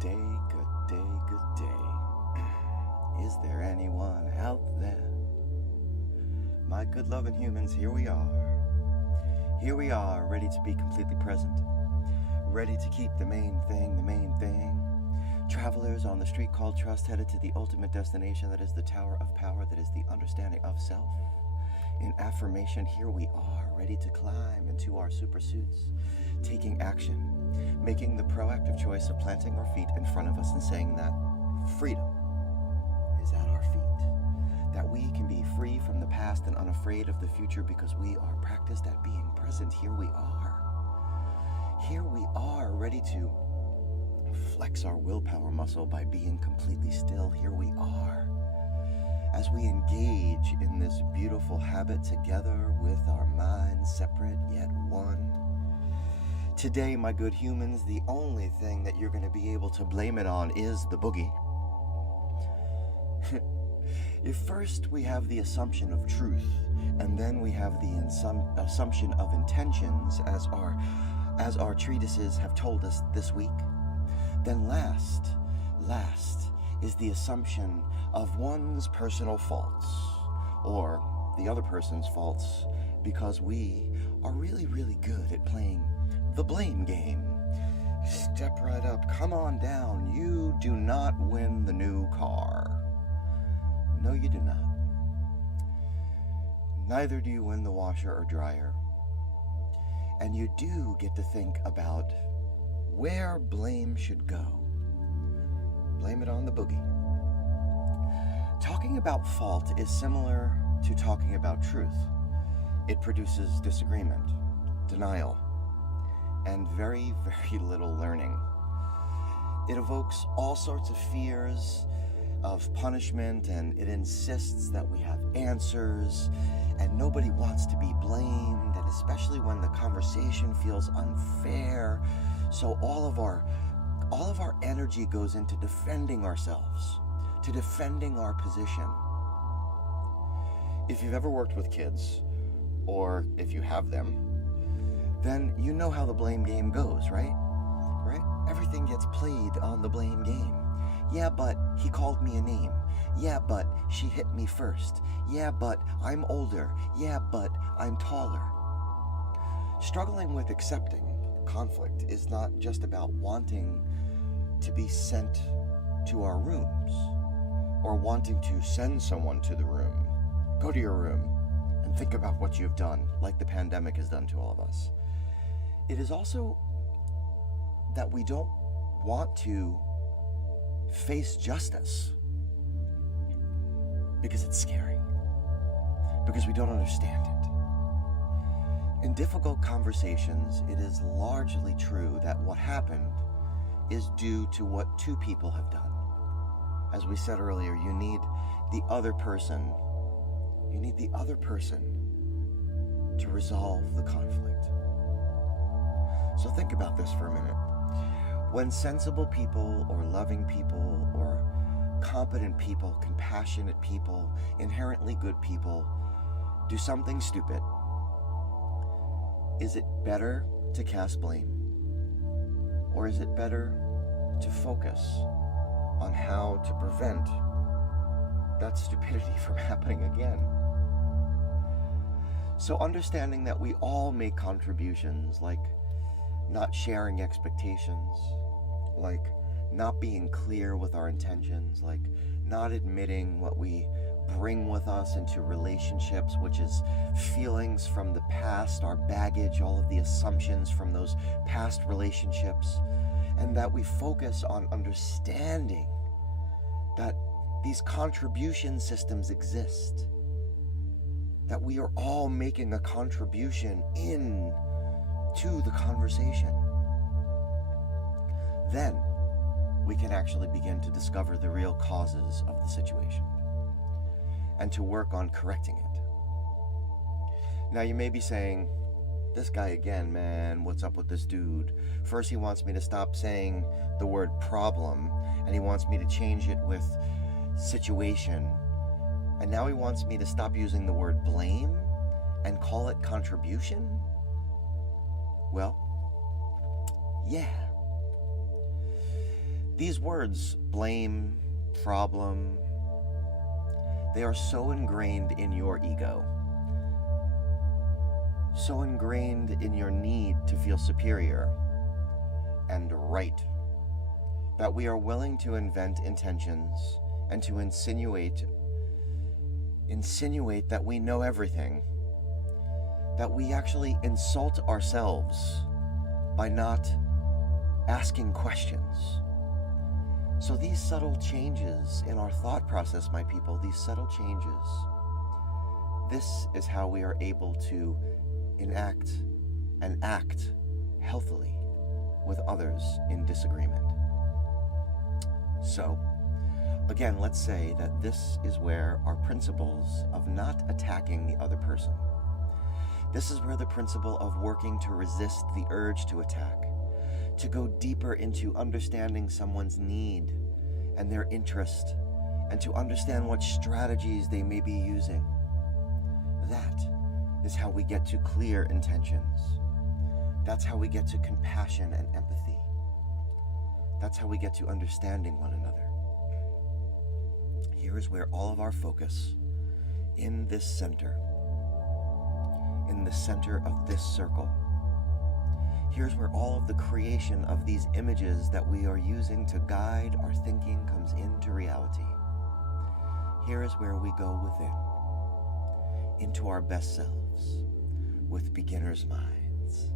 Good day, good day, good day. Is there anyone out there? My good loving humans, here we are. Here we are, ready to be completely present. Ready to keep the main thing the main thing. Travelers on the street called trust, headed to the ultimate destination, that is the Tower of Power, that is the understanding of self. In affirmation, here we are, ready to climb into our super suits, taking action, making the proactive choice of planting our feet in front of us and saying that freedom is at our feet, that we can be free from the past and unafraid of the future because we are practiced at being present. Here we are. Here we are, ready to flex our willpower muscle by being completely still. Here we are, as we engage in this beautiful habit together with our minds separate yet one. Today, my good humans, the only thing that you're going to be able to blame it on is the boogie. If first we have the assumption of truth, and then we have the assumption of intentions, as our treatises have told us this week, then last is the assumption of one's personal faults, or the other person's faults, because we are really, really good at playing the blame game. Step right up, come on down. You do not win the new car. No, you do not. Neither do you win the washer or dryer. And you do get to think about where blame should go. Blame it on the boogie. Talking about fault is similar to talking about truth. It produces disagreement, denial, and very, very little learning. It evokes all sorts of fears of punishment, and it insists that we have answers, and nobody wants to be blamed, and especially when the conversation feels unfair. So all of our energy goes into defending ourselves, to defending our position. If you've ever worked with kids, or if you have them, then you know how the blame game goes, right? Right? Everything gets played on the blame game. Yeah, but he called me a name. Yeah, but she hit me first. Yeah, but I'm older. Yeah, but I'm taller. Struggling with accepting conflict is not just about wanting to be sent to our rooms, or wanting to send someone to the room. Go to your room and think about what you've done, like the pandemic has done to all of us. It is also that we don't want to face justice because it's scary, because we don't understand it. In difficult conversations, it is largely true that what happened is due to what two people have done. As we said earlier, you need the other person. You need the other person to resolve the conflict. So think about this for a minute. When sensible people, or loving people, or competent people, compassionate people, inherently good people do something stupid, is it better to cast blame? Or is it better to focus on how to prevent that stupidity from happening again? So understanding that we all make contributions, like not sharing expectations, like not being clear with our intentions, like not admitting what we bring with us into relationships, which is feelings from the past, our baggage, all of the assumptions from those past relationships, and that we focus on understanding that these contribution systems exist, that we are all making a contribution to the conversation. Then we can actually begin to discover the real causes of the situation and to work on correcting it. Now you may be saying, this guy again, man, what's up with this dude? First he wants me to stop saying the word problem, and he wants me to change it with situation, and now he wants me to stop using the word blame and call it contribution? Well, yeah. These words, blame, problem, they are so ingrained in your ego, so ingrained in your need to feel superior and right, that we are willing to invent intentions and to insinuate that we know everything, that we actually insult ourselves by not asking questions. So these subtle changes in our thought process, my people, these subtle changes, this is how we are able to enact and act healthily with others in disagreement. So, again, let's say that this is where our principles of not attacking the other person, this is where the principle of working to resist the urge to attack, to go deeper into understanding someone's need and their interest, and to understand what strategies they may be using. That is how we get to clear intentions. That's how we get to compassion and empathy. That's how we get to understanding one another. Here is where all of our focus, in this center, in the center of this circle, here's where all of the creation of these images that we are using to guide our thinking comes into reality. Here is where we go within, into our best selves, with beginner's minds.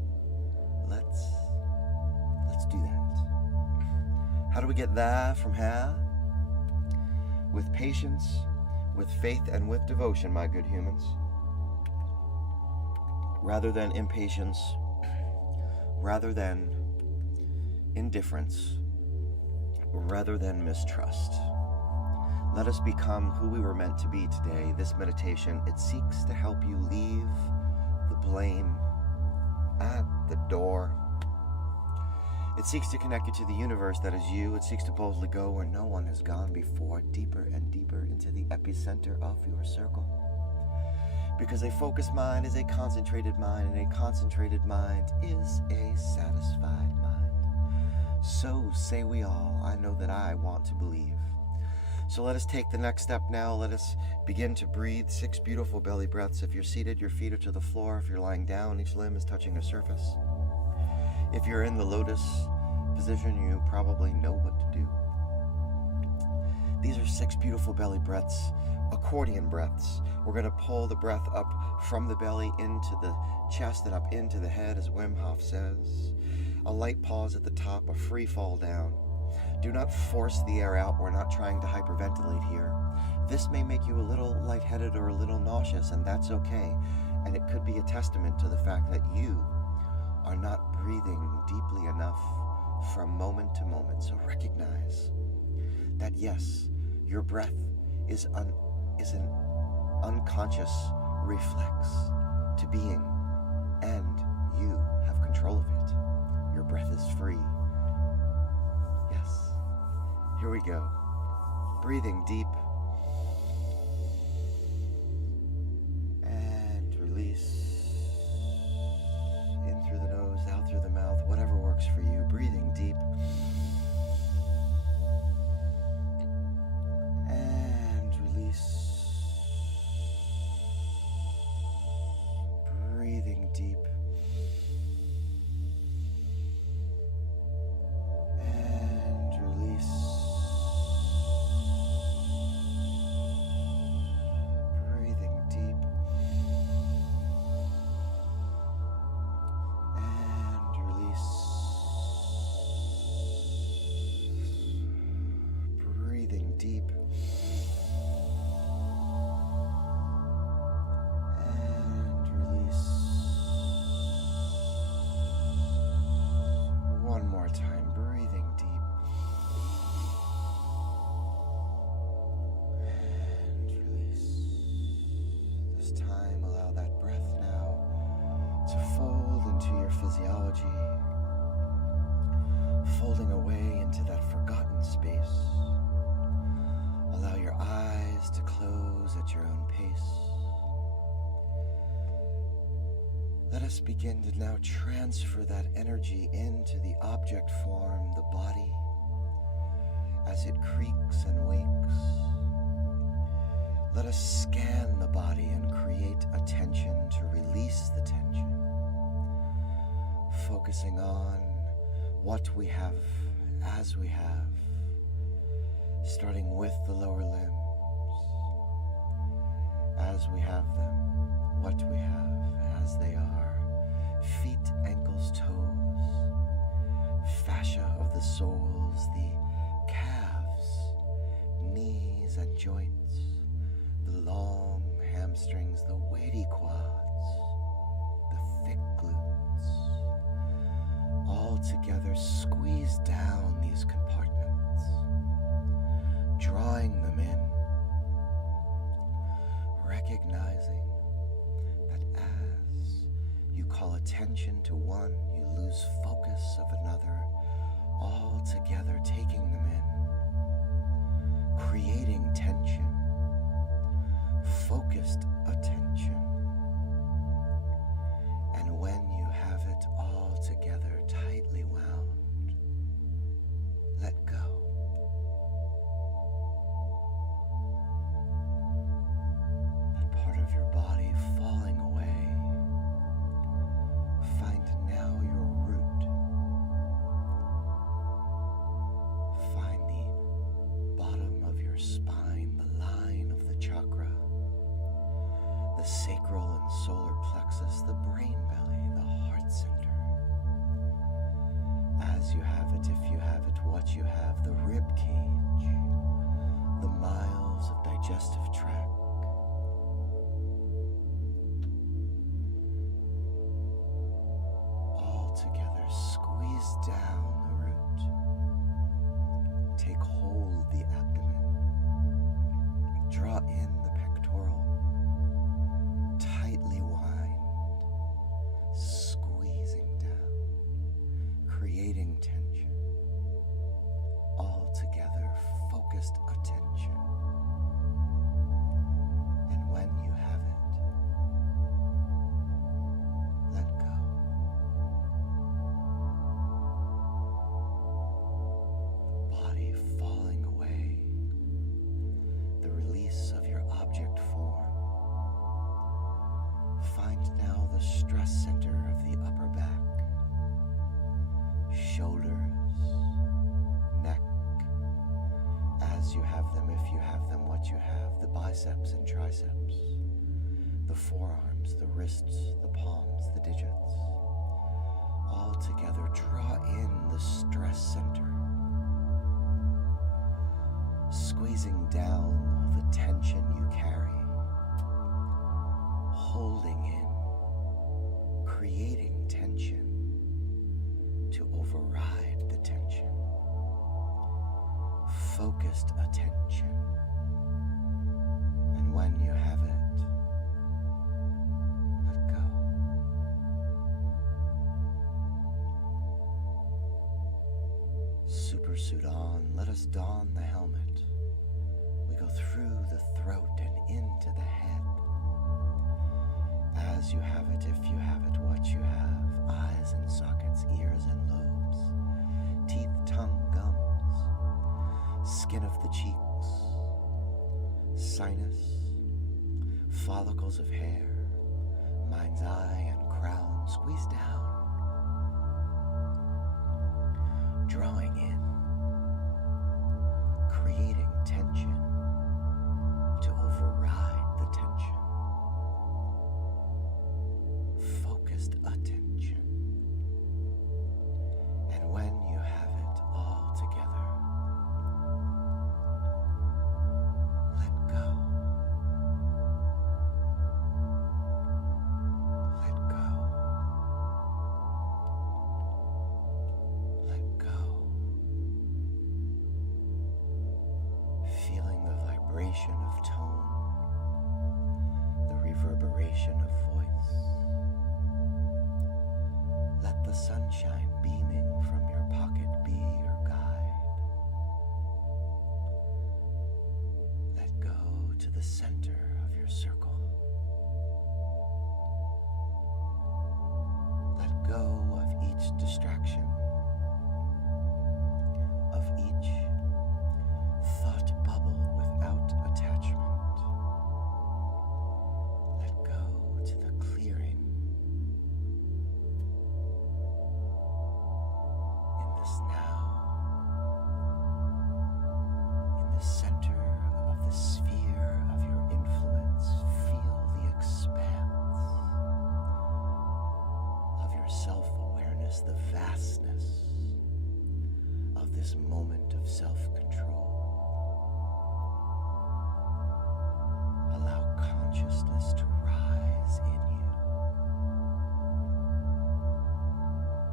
Let's do that. How do we get there from here? With patience, with faith, and with devotion, my good humans. Rather than impatience, rather than indifference, rather than mistrust. Let us become who we were meant to be today. This meditation, it seeks to help you leave the blame at the door. It seeks to connect you to the universe that is you. It seeks to boldly go where no one has gone before, deeper and deeper into the epicenter of your circle. Because a focused mind is a concentrated mind, and a concentrated mind is a satisfied mind. So say we all. I know that I want to believe. So let us take the next step now. Let us begin to breathe 6 beautiful belly breaths. If you're seated, your feet are to the floor. If you're lying down, each limb is touching a surface. If you're in the lotus position, you probably know what to do. These are 6 beautiful belly breaths, accordion breaths. We're going to pull the breath up from the belly into the chest and up into the head, as Wim Hof says. A light pause at the top, a free fall down. Do not force the air out. We're not trying to hyperventilate here. This may make you a little lightheaded or a little nauseous, and that's okay. And it could be a testament to the fact that you are not breathing deeply enough from moment to moment. So recognize that yes, your breath is an unconscious reflex to being, and you have control of it. Your breath is free. Yes. Here we go. Breathing deep. And release. In through the nose, out through the mouth, whatever works for you. Breathing deep. And release. Breathing deep. And release. Breathing deep. And release. Breathing deep. And release. One more time, breathing deep. And release. This time, allow that breath now to fold into your physiology, folding away into that forgotten space. Allow your eyes to close at your own pace. Let us begin to now transfer that energy into the object form, the body. as it creaks and wakes. Let us scan the body and create a tension to release the tension, focusing on what we have as we have, starting with the lower limbs, as we have them, what we have as they are, feet, ankles, toes, fascia of the soles, the calves, knees and joints, the long hamstrings, the weighty quads, the thick glutes. All together squeeze down these compartments, drawing them in, recognizing that as you call attention to one, you lose focus of another, all together taking them in, creating tension, focused attention. And when you have it all together tightly wound, let go. That part of your body falling away. Find now your root. Find the bottom of your spine, the line of the chakra, the sacral and solar plexus, the brain belly, the heart center. As you have it, if you have it, what you have, the rib cage, the miles of digestive tract. All together, squeeze down the root. Take hold the abdomen. Draw in the pectoral. Tightly wind, squeezing down, creating tension. All together, focused attention. And when you have it, let go. The body falling away, the release of your object form. Find now the stress center of the upper back, shoulders, neck, as you have them, if you have them, what you have, the biceps and triceps, the forearms, the wrists, the palms, the digits. All together, draw in the stress center, squeezing down all the tension you carry, holding in, creating tension to override the tension, focused attention. And when you have it, let go. Super suit on, let us don the helmet. We go through the throat and into the head. As you have it, if you have it, what you have, eyes and sockets, ears and lobes, teeth, tongue, gums, skin of the cheeks, sinus, follicles of hair, mind's eye and crown, squeeze down, drawing in, creating tension to override the tension. Focused attention. And when you have it all together, let go. Let go. Let go. Feeling the vibration of tone, the reverberation of voice. Let the sunshine beaming from your pocket be your guide. Let go to the center of your circle. Let go of each distraction, of each Embrace the vastness of this moment of self-control. Allow consciousness to rise in you,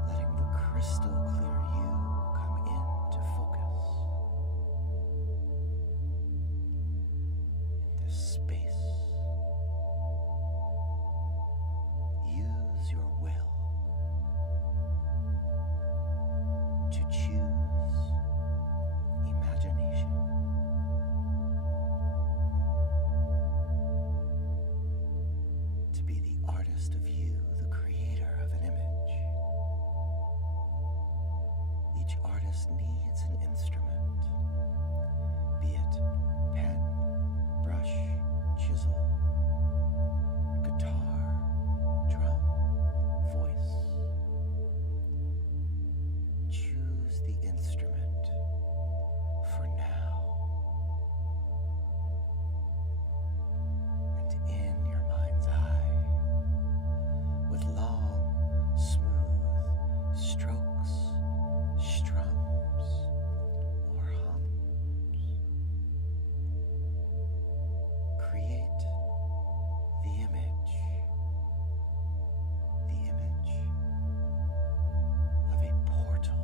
letting the crystal clear you come into focus, in this space. Use your will to choose imagination. To be the artist of you, the creator of an image. Each artist needs an instrument, be it pen, brush, chisel, guitar, drum, voice. Choose the instrument for now. And in your mind's eye, with long, smooth strokes, strums, or hums, create the image of a portal.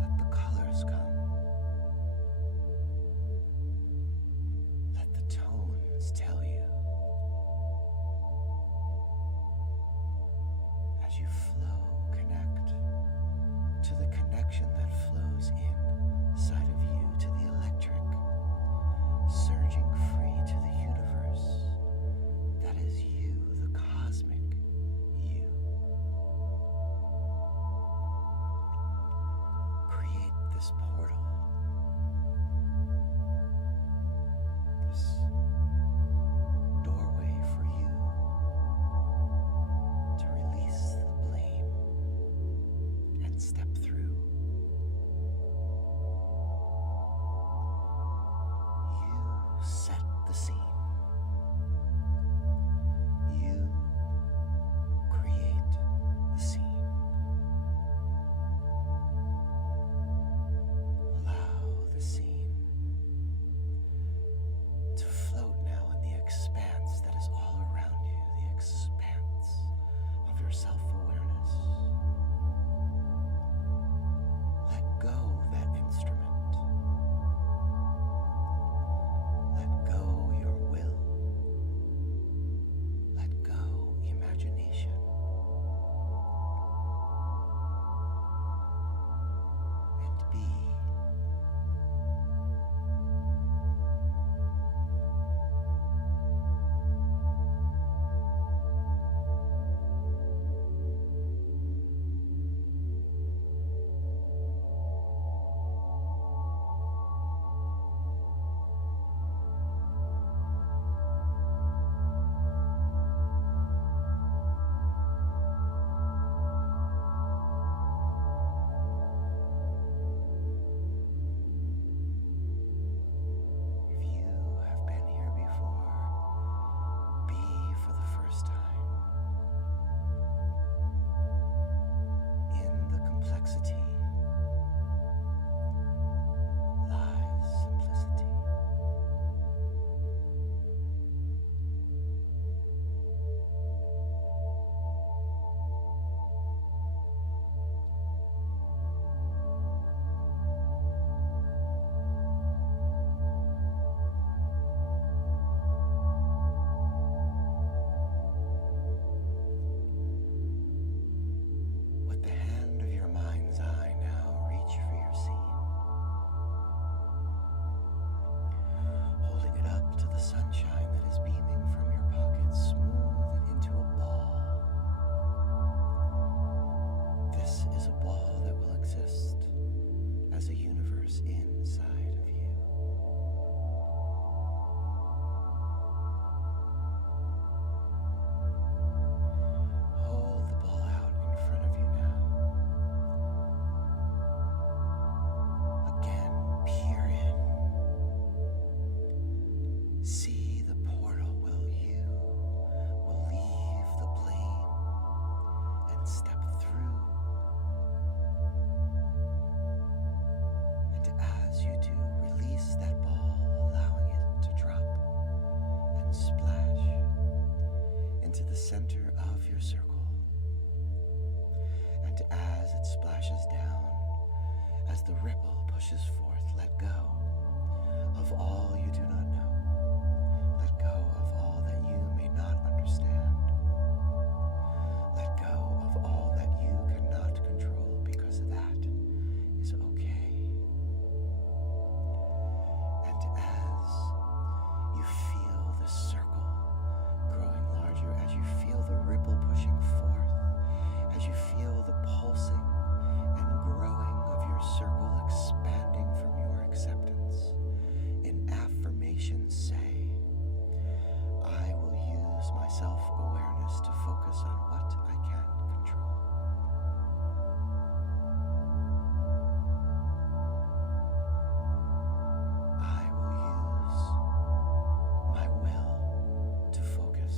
Let the colors come. Let the tones tell you. As you flow, connect to the connection that flows inside of you, to the electric, surging free to the universe. That is you, the cosmic you. Create this portal, this doorway for you to release the blame and step through. You set the scene. You create the scene. Allow the scene to float now in the expanse that is all around you, the expanse of your self-awareness. Let go that instrument. Let go your will. Let go imagination. And be. If you have been here before, be for the first time. In the complexity lies simplicity. With the hand of your mind's eye now, reach for your scene, holding it up to the sunshine that is beaming from your pocket. Smooth it into a ball. This is a ball that will exist as a universe inside of you. Hold the ball out in front of you now. Again, peer in. See the portal. Will you will leave the the ripple pushes forth, let go of all you do not know. Let go of all that you may not understand. Let go of all that you cannot control, because that is okay. And as you feel the circle growing larger, as you feel the ripple pushing forth, as you feel the pulsing and growing of your circle expanding from your acceptance, in affirmation say, I will use my self-awareness to focus on what I can control. I will use my will to focus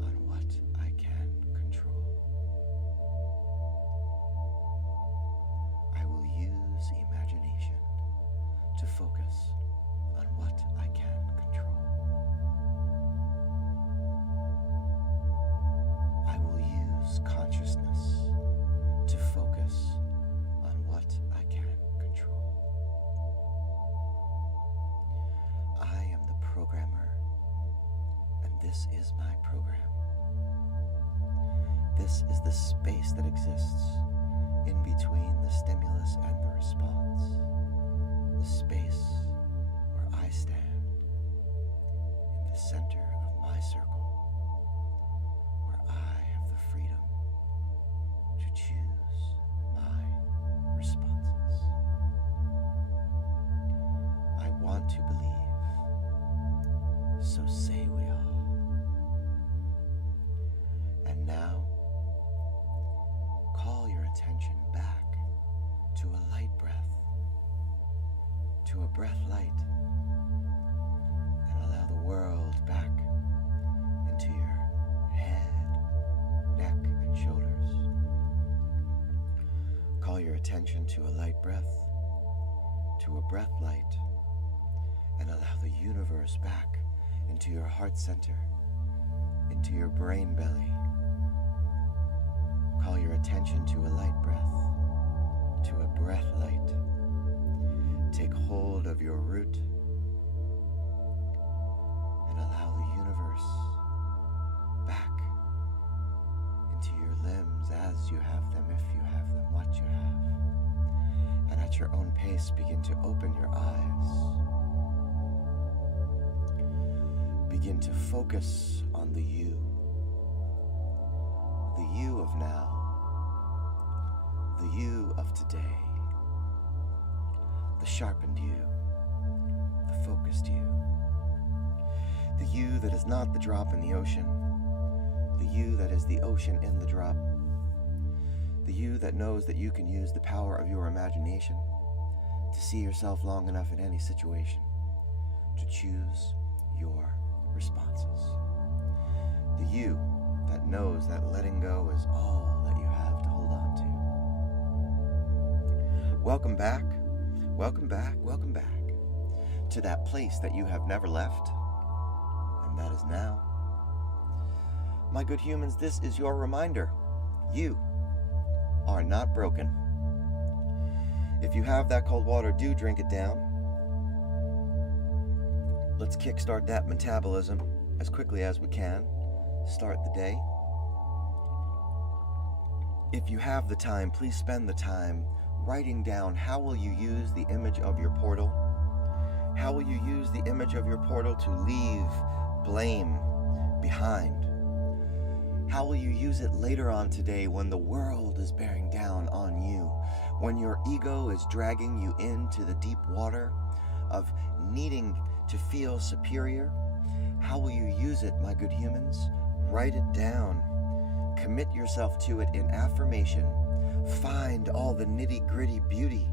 on what I can control. I will use imagination to focus on what I can control. I will use consciousness to focus on what I can control. I am the programmer, and this is my program. This is the space that exists in between the stimulus and the response, the space where I stand in the center of my circle, where I have the freedom to choose my responses. I want to believe, so say we all. And now, call your attention back to a light breath, to a breath light, and allow the world back into your head, neck, and shoulders. Call your attention to a light breath, to a breath light, and allow the universe back into your heart center, into your brain belly. Call your attention to a light breath, to a breath light. Take hold of your root and allow the universe back into your limbs as you have them, if you have them, what you have. And at your own pace, begin to open your eyes. Begin to focus on the you of now, the you of today, the sharpened you, the focused you, the you that is not the drop in the ocean, the you that is the ocean in the drop, the you that knows that you can use the power of your imagination to see yourself long enough in any situation to choose your responses, the you that knows that letting go is all that you have to hold on to. Welcome back, welcome back, welcome back to that place that you have never left, and that is now. My good humans, this is your reminder. You are not broken. If you have that cold water, do drink it down. Let's kickstart that metabolism as quickly as we can. Start the day. If you have the time, please spend the time writing down how will you use the image of your portal. How will you use the image of your portal to leave blame behind? How will you use it later on today when the world is bearing down on you? When your ego is dragging you into the deep water of needing to feel superior? How will you use it, my good humans? Write it down. Commit yourself to it in affirmation. Find all the nitty-gritty beauty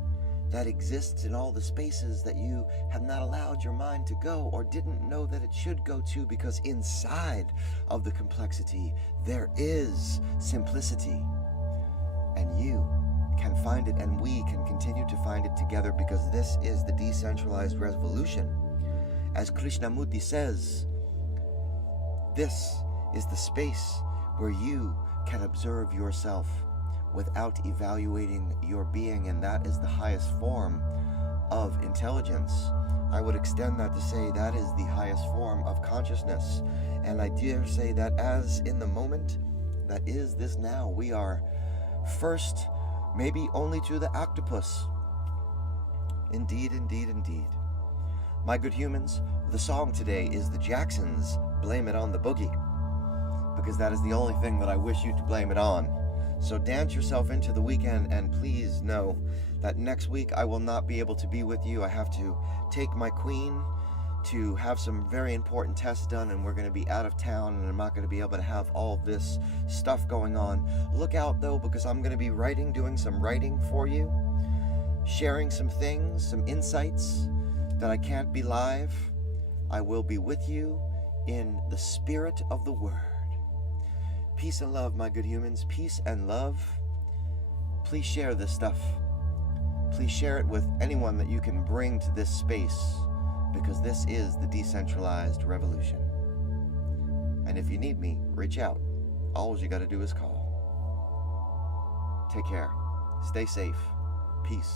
that exists in all the spaces that you have not allowed your mind to go or didn't know that it should go to, because inside of the complexity there is simplicity. And you can find it, and we can continue to find it together, because this is the decentralized revolution. As Krishnamurti says, this is the space where you can observe yourself, without evaluating your being, and that is the highest form of intelligence. I would extend that to say that is the highest form of consciousness. And I dare say that as in the moment that is this now, we are first, maybe only to the octopus. Indeed, indeed, indeed. My good humans, the song today is the Jacksons' Blame It on the Boogie, because that is the only thing that I wish you to blame it on. So dance yourself into the weekend, and please know that next week I will not be able to be with you. I have to take my queen to have some very important tests done, and we're going to be out of town, and I'm not going to be able to have all of this stuff going on. Look out though, because I'm going to be doing some writing for you, sharing some things, some insights that I can't be live. I will be with you in the spirit of the word. Peace and love, my good humans. Peace and love. Please share this stuff. Please share it with anyone that you can bring to this space, because this is the decentralized revolution. And if you need me, reach out. All you got to do is call. Take care. Stay safe. Peace.